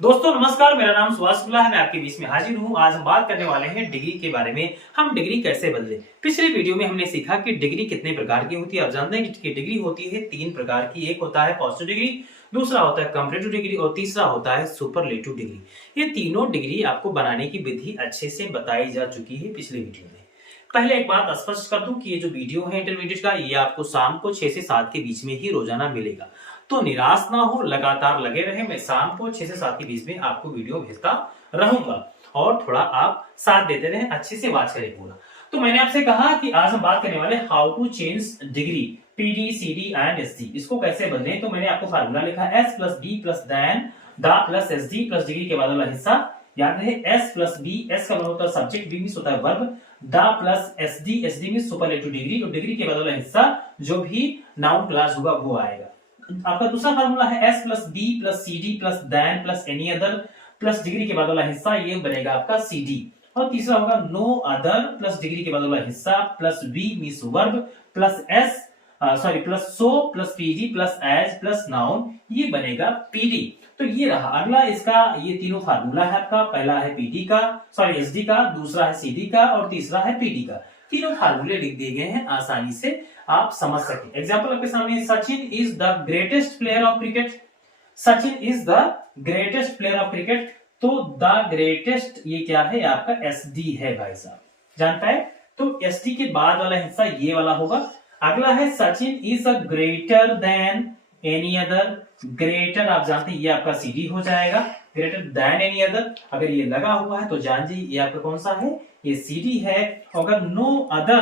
दोस्तों नमस्कार, मेरा नाम सुभाष शुक्ला है। मैं आपके बीच में हाजिर हूं। आज हम बात करने वाले हैं डिग्री के बारे में। हम डिग्री कैसे बदले। पिछले वीडियो में हमने सीखा कि डिग्री कितने प्रकार की होती है। आप जानते हैं कि डिग्री होती है तीन प्रकार की। एक होता है पॉजिटिव डिग्री, दूसरा होता है कंपैरेटिव डिग्री और तीसरा होता है सुपरलेटिव डिग्री। ये तीनों डिग्री आपको बनाने की विधि अच्छे से बताई जा चुकी है पिछले वीडियो में। पहले एक बात स्पष्ट कर दूं कि ये जो वीडियो है इंटरमीडिएट का, ये आपको शाम को 6 से 7 के बीच में ही रोजाना मिलेगा। तो निराश ना हो, लगातार लगे रहे। मैं शाम को 6 से 7 के बीच में आपको वीडियो भेजता रहूंगा और थोड़ा आप साथ देते रहे, अच्छे से वाच करें पूरा। तो मैंने आपसे कहा कि आज हम बात करने वाले how to change degree PD CD and SD. इसको कैसे बदलें। तो मैंने आपको फार्मूला लिखा है S plus D plus then the plus SD plus degree के बाद वाला हिस्सा याद रहे। एस प्लस बी, एस का मतलब होता है सब्जेक्ट, बी मींस होता है verb, the plus SD, SD means superlative degree और डिग्री के बाद वाला हिस्सा जो भी नाउन क्लास होगा वो आएगा। आपका दूसरा फार्मूला है S plus B plus C D plus then plus any other plus degree के बाद वाला हिस्सा, ये बनेगा आपका सी डी। और तीसरा होगा नो अदर प्लस डिग्री के बाद वाला हिस्सा plus V means verb plus S plus so plus PD plus as plus noun, ये बनेगा पीडी। तो ये रहा अगला इसका, ये तीनों फार्मूला है आपका। पहला है पीडी का, एसडी का, दूसरा है सीडी का और तीसरा है पीडी का। तीनों फार्मूले लिख दिए गए हैं, आसानी से आप समझ सके। एग्जाम्पल आपके सामने, Sachin is the greatest player of cricket. Sachin is the greatest player of cricket. तो द ग्रेटेस्ट ये क्या है, आपका एसडी है भाई साहब, जानता है। तो एसडी के बाद वाला हिस्सा ये वाला होगा। अगला है Sachin is a greater than any other. Greater आप जानते हैं ये आपका सीडी हो जाएगा, ग्रेटर देन एनी अदर। अगर ये लगा हुआ है तो जान जी ये आपका कौन सा है, ये सीडी है। अगर नो अदर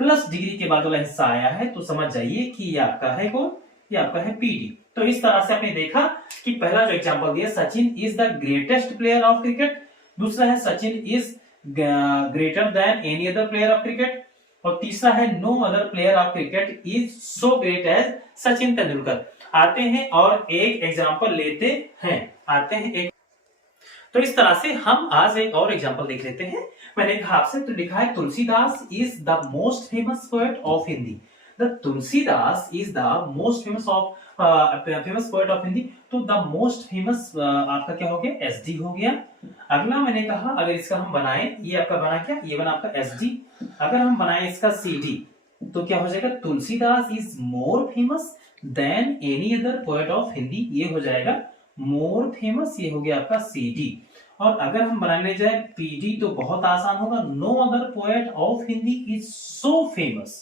प्लस डिग्री के बाद वाला हिस्सा आया है तो समझ जाइए कि ये आपका है कौन, ये आपका है पीडी। तो इस तरह से आपने देखा कि पहला जो एग्जांपल दिया, Sachin is the greatest player of cricket. दूसरा है Sachin is greater than any other player of cricket और तीसरा है no other player of cricket is so great as Sachin Tendulkar. आते हैं और एक एग्जांपल लेते हैं, आते हैं एक। तो इस तरह से हम आज एक और एग्जांपल देख लेते हैं। मैंने कहा आपसे, तो लिखा है Tulsidas is the most famous poet of Hindi. The Tulsidas is the most famous poet of Hindi. तो द मोस्ट फेमस आपका क्या हो गया, एसडी हो गया। अगला मैंने कहा अगर इसका हम बनाएं, ये आपका बना क्या, ये बना आपका एसडी। अगर हम बनाएं इसका सीडी तो क्या हो जाएगा, Tulsidas is more famous than any other poet of Hindi, ये हो जाएगा मोर फेमस, ये हो गया आपका सीडी। और अगर हम बनाने जाए पीडी तो बहुत आसान होगा, no other poet of Hindi is so famous,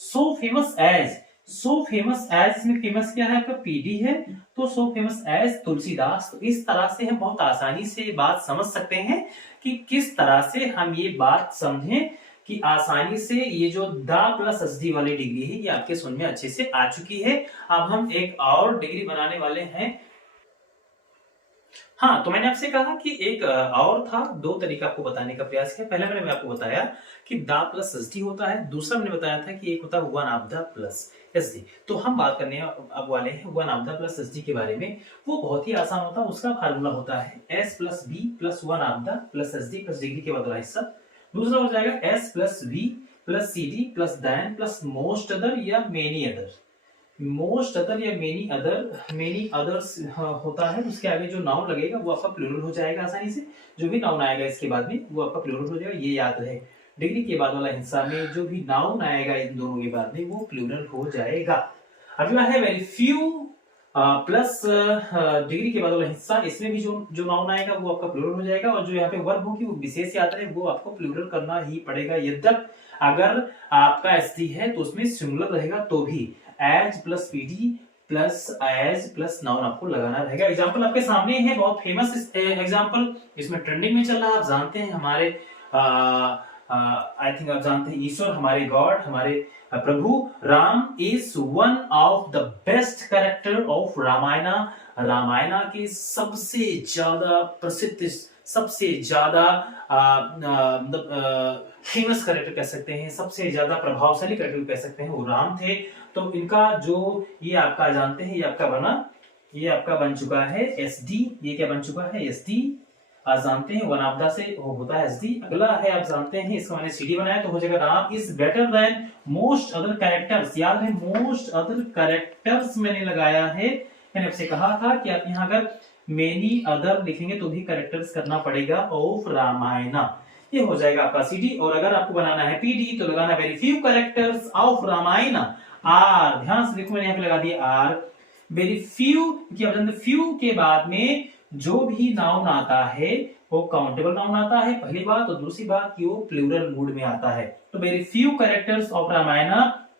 so famous as, so famous as, इसमें फेमस क्या है आपका, पीडी है, तो सो फेमस एज तुलसीदास। तो इस तरह से हम बहुत आसानी से बात समझ सकते हैं कि किस तरह से हम ये बात समझें कि आसानी से ये जो द प्लस एसडी वाली डिग्री है ये आपके समझ में अच्छे से आ चुकी है। अब हम एक और डिग्री बनाने वाले हैं। हाँ, तो मैंने आपसे कहा कि एक और था, दो तरीका आपको बताने का प्रयास किया। पहले मैंने आपको बताया कि द प्लस एसडी होता है, दूसरा मैंने बताया था कि एक होता है one of the plus SD. तो हम बात करने अब वाले हैं one of the plus SD के बारे में। वो बहुत ही आसान होता है, उसका फार्मूला होता है S plus B plus one of the plus SD plus degree के बाद वाला हिस्सा। दूसरा हो जाएगा S plus V plus C D plus then plus most other या मेनी अदर। मोस्ट अदर या मेनी अदर्स होता है, उसके आगे जो नाउन लगेगा वो आपका प्लूरल हो जाएगा आसानी से। जो भी नाउन आएगा इसके बाद में वो आपका प्लूरल हो जाएगा, ये याद रहे। डिग्री के बाद वाला हिस्सा में जो भी नाउन आएगा इन दोनों के बाद में वो प्लूरल हो जाएगा। अगला है वेरी फ्यू प्लस डिग्री के बाद वाला हिस्सा, इसमें भी जो नाउन आएगा वो आपका प्लूरल हो जाएगा और जो यहाँ पे वर्ब होगी वो विशेष याद रहे, वो आपको प्लूरल करना ही पड़ेगा। यद्यप अगर आपका एसडी है तो उसमें सिंगुलर रहेगा तो भी as plus PD plus as plus noun आपको लगाना रहेगा। एग्जांपल आपके सामने है, बहुत फेमस एग्जांपल, इसमें ट्रेंडिंग में चल रहा है। आप जानते हैं हमारे आई थिंक आप जानते हैं ईश्वर, हमारे गॉड, हमारे प्रभु Ram is one of the best character of Ramayana. Ramayana के सबसे ज्यादा प्रसिद्ध, सबसे ज्यादा फेमस कैरेक्टर कह सकते हैं, सबसे ज्यादा प्रभावशाली कैरेक्टर कह सकते हैं, वो राम थे। तो इनका जो ये आपका जानते हैं, ये आपका बन चुका है एसडी। ये क्या बन चुका है, एसडी। आप जानते हैं वन ऑफ द से होता है एसडी। अगला है आप जानते हैं, इसका मैंने सीडी बनाया तो हो जाएगा Ram is better than most other characters. याद है मोस्ट अदर कैरेक्टर्स मैंने लगाया है। मैंने आपसे कहा था कि आप यहाँ अगर मेनी अदर लिखेंगे तो भी कैरेक्टर्स करना पड़ेगा ऑफ रामायण, ये हो जाएगा आपका सीडी। और अगर आपको बनाना है पीडी तो लगाना very few characters of Ramayana are, ध्यान से देखो मैंने यहाँ पे लगा दिया आर, वेरी फ्यू, फ्यू के बाद में जो भी नाउन आता है वो काउंटेबल नाउन आता है, पहली बात। और दूसरी बात कि वो प्लूरल मूड में आता है। तो very few characters of Ramayana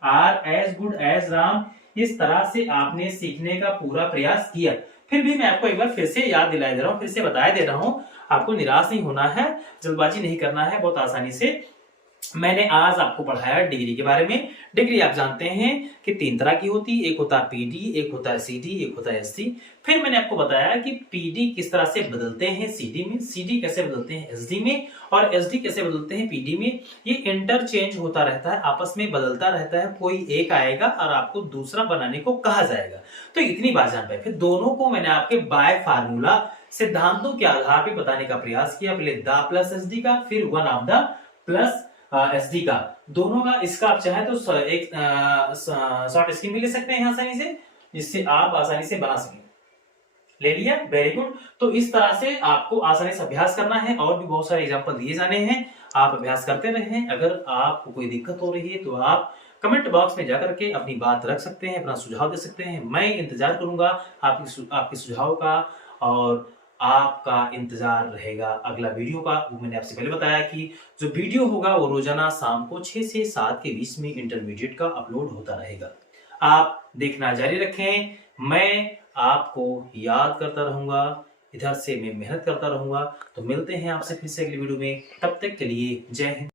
are as good as Ram. इस तरह से आपने सीखने का पूरा प्रयास किया। फिर भी मैं आपको एक बार फिर से याद दिला दे रहा हूँ, फिर से बताया दे रहा हूँ, आपको निराश नहीं होना है, जल्दबाजी नहीं करना है, बहुत आसानी से। मैंने आज आपको पढ़ाया डिग्री के बारे में। डिग्री आप जानते हैं कि 3 तरह की होती है, एक होता है पीडी, एक होता है सीडी, एक होता है एसडी। फिर मैंने आपको बताया कि पीडी किस तरह से बदलते हैं सीडी में, सीडी कैसे बदलते हैं एसडी में, और एसडी कैसे बदलते हैं पीडी में। ये इंटरचेंज होता रहता है, आपस में बदलता रहता है, कोई एक आएगा और आपको दूसरा बनाने को कहा जाएगा। तो इतनी बात जान पाए। फिर दोनों को मैंने आपके बाय फार्मूला सिद्धांतों के आधार पर बताने का प्रयास किया। पहले द प्लस एसडी का, फिर one of the plus SD का, दोनों का। इसका आप चाहे तो एक शॉर्ट स्क्रीन भी ले सकते हैं आसानी से, जिससे आप आसानी से बना सकें। ले लिया, वेरी गुड। तो इस तरह से आपको आसानी से अभ्यास करना है, और भी बहुत सारे एग्जांपल दिए जाने हैं, आप अभ्यास करते रहें। अगर आपको कोई दिक्कत हो रही है तो आप कमेंट बॉक्स में जाकर के अपनी बात रख सकते हैं, अपना सुझाव दे सकते हैं। मैं इंतजार करूंगा आपके सुझाव का, और आपका इंतजार रहेगा अगला वीडियो का। वो मैंने आपसे पहले बताया कि जो वीडियो होगा वो रोजाना शाम को 6 से 7 के बीच में इंटरमीडिएट का अपलोड होता रहेगा। आप देखना जारी रखें, मैं आपको याद करता रहूंगा, इधर से मैं मेहनत करता रहूंगा। तो मिलते हैं आपसे फिर से अगली वीडियो में, तब तक के लिए जय हिंद।